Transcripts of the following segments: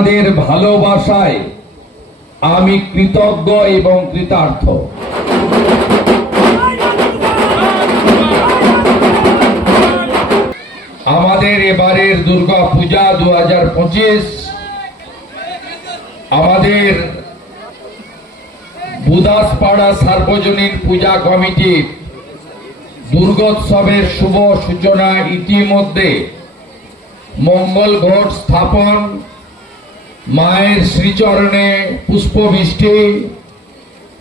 আপনাদের ভালোবাসায় আমি কৃতজ্ঞ এবং কৃতার্থ। আমাদের এবারের দুর্গা পূজা দু হাজার পঁচিশ, আমাদের বুদাসপাড়া সার্বজনীন পূজা কমিটির দুর্গোৎসবের শুভ সূচনা ইতিমধ্যে মঙ্গল ঘট স্থাপন মায়ের শ্রীচরণে পুষ্পবৃষ্টি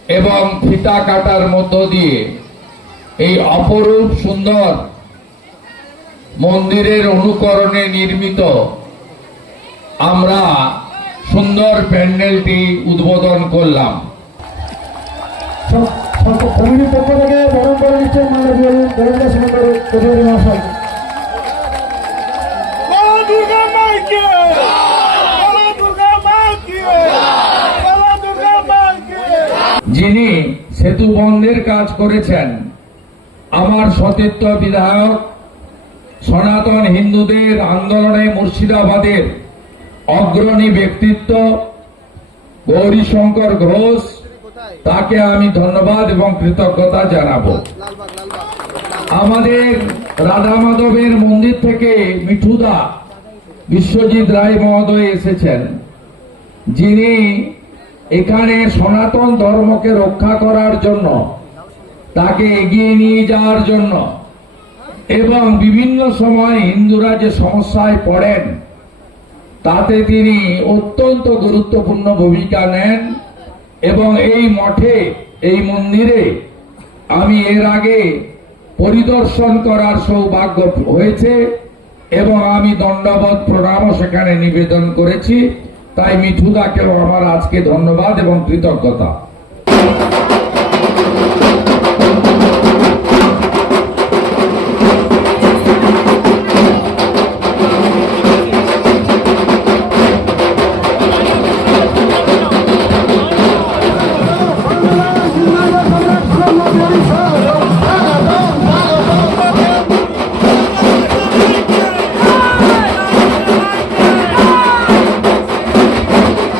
এবং ফিতা কাটার মধ্য দিয়ে এই অপরূপ সুন্দর মন্দিরের অনুকরণে নির্মিত আমরা সুন্দর প্যান্ডেলটি উদ্বোধন করলাম। কমিটির পক্ষ থেকে বরণ করে নিচ্ছেন মাননীয় মহাশয়। যিনি সেতু বন্ধের কাজ করেছেন, আমার সতীর্থ বিধায়ক সনাতন হিন্দুদের আন্দোলনে মুর্শিদাবাদের অগ্রণী ব্যক্তিত্ব গৌরীশঙ্কর ঘোষ, তাকে আমি ধন্যবাদ এবং কৃতজ্ঞতা জানাব। আমাদের রাধা মাধবের মন্দির থেকে মিঠুদা বিশ্বজিৎ রায় মহোদয় এসেছেন, যিনি এখানে সনাতন ধর্মকে রক্ষা করার জন্য, তাকে এগিয়ে নিয়ে যাওয়ার জন্য এবং বিভিন্ন সময় হিন্দুরা যে সমস্যায় পড়েন, তাতে তিনি অত্যন্ত গুরুত্বপূর্ণ ভূমিকা নেন এবং এই মঠে, এই মন্দিরে আমি এর আগে পরিদর্শন করার সৌভাগ্য হয়েছে এবং আমি দণ্ডবত প্রণামও সেখানে নিবেদন করেছি। তাই মিঠুদাকেও আমার আজকে ধন্যবাদ এবং কৃতজ্ঞতা?